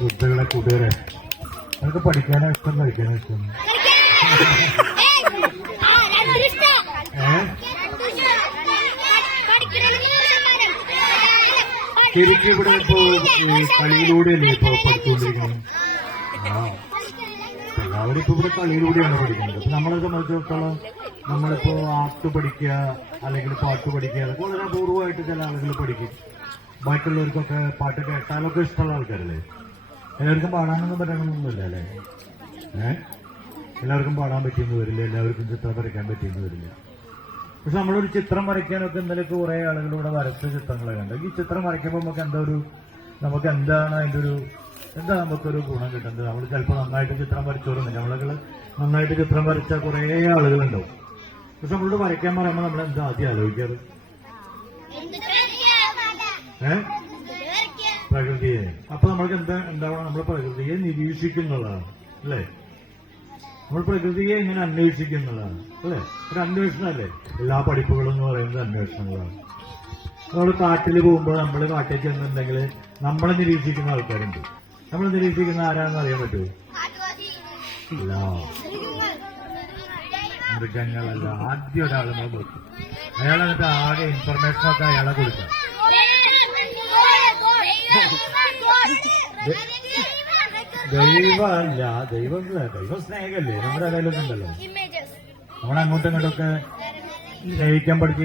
കുട്ടികളെ കൂട്ടുകാരെ നമുക്ക് പഠിക്കാനോ ഇഷ്ടം കഴിക്കാനോ ഇഷ്ടം ശരിക്കും ഇവിടെ ഇപ്പോ കളിയിലൂടെയല്ലേ ഇപ്പൊ പഠിച്ചുകൊണ്ടിരിക്കുന്നത്. എല്ലാവരും ഇപ്പൊ ഇവിടെ കളിയിലൂടെയാണ് പഠിക്കുന്നത്. അപ്പൊ നമ്മളെ സംബന്ധിച്ചിടത്തോളം നമ്മളിപ്പോ ആർട്ട് പഠിക്കുക അല്ലെങ്കിൽ പാട്ട് പഠിക്കുക അതൊക്കെ വളരെ അപൂർവമായിട്ട് ചില ആളുകൾ പഠിക്കും. ബാക്കിയുള്ളവർക്കൊക്കെ പാട്ട് കേട്ടാലൊക്കെ ഇഷ്ടമുള്ള ആൾക്കാരല്ലേ. എല്ലാവർക്കും പാടാനൊന്നും പറ്റണമെന്നൊന്നുമില്ല അല്ലേ. എല്ലാവർക്കും പാടാൻ പറ്റിയെന്ന് വരില്ല, എല്ലാവർക്കും ചിത്രം വരയ്ക്കാൻ പറ്റിയെന്ന് വരില്ല. പക്ഷെ നമ്മളൊരു ചിത്രം വരയ്ക്കാനൊക്കെ ഇന്നലെയൊക്കെ കുറെ ആളുകളിലൂടെ വരച്ച ചിത്രങ്ങളെ കണ്ട് ഈ ചിത്രം വരയ്ക്കുമ്പോൾ നമുക്ക് എന്താണ് അതിന്റെ ഒരു എന്താ നമുക്കൊരു ഗുണം കിട്ടുന്നത്. നമ്മൾ ചിലപ്പോൾ നന്നായിട്ട് ചിത്രം വരച്ചോളും, നമ്മളൊക്കെ നന്നായിട്ട് ചിത്രം വരച്ച കുറെ ആളുകളുണ്ടാവും. പക്ഷെ നമ്മളോട് വരയ്ക്കാൻ പറയുമ്പോൾ നമ്മൾ എന്താ ആദ്യം ആലോചിക്കാറ്? പ്രകൃതിയെ. അപ്പൊ നമ്മൾക്ക് എന്താണ് നമ്മൾ പ്രകൃതിയെ നിരീക്ഷിക്കുന്നതാണ് അല്ലേ. നമ്മൾ പ്രകൃതിയെ ഇങ്ങനെ അന്വേഷിക്കുന്നതാണ് അല്ലെ. ഒരു അന്വേഷണമല്ലേ എല്ലാ പഠിപ്പുകളും എന്ന് പറയുന്നത് അന്വേഷണങ്ങളാണ്. നമ്മൾ കാട്ടിൽ പോകുമ്പോൾ നമ്മൾ കാട്ടിൽ ചെന്നുണ്ടെങ്കിൽ നമ്മളെ നിരീക്ഷിക്കുന്ന ആൾക്കാരുണ്ട്. നമ്മൾ നിരീക്ഷിക്കുന്ന ആരാണെന്ന് അറിയാൻ പറ്റുമോ? ഇല്ല, മൃഗങ്ങളല്ല. ആദ്യം ഒരാൾ നമ്മൾ കൊടുക്കും, അയാളെ എന്നിട്ട് ആകെ ഇൻഫർമേഷനൊക്കെ അയാളെ കൊടുക്കാം. ദൈവമല്ല, ദൈവം സ്നേഹമല്ലേ നമ്മുടെ ഇടയിലൊക്കെ ഉണ്ടല്ലോ. നമ്മളങ്ങോട്ടും ഇങ്ങോട്ടൊക്കെ സ്നേഹിക്കാൻ പഠിക്കും.